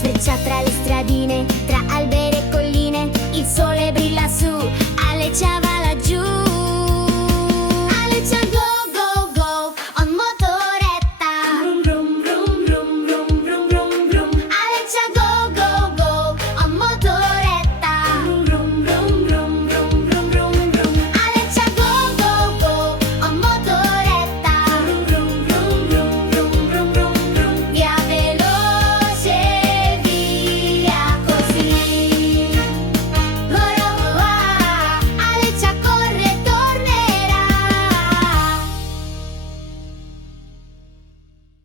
sfreccia tra le stradine, tra alberi e colline. Il sole brilla su, aleggiava la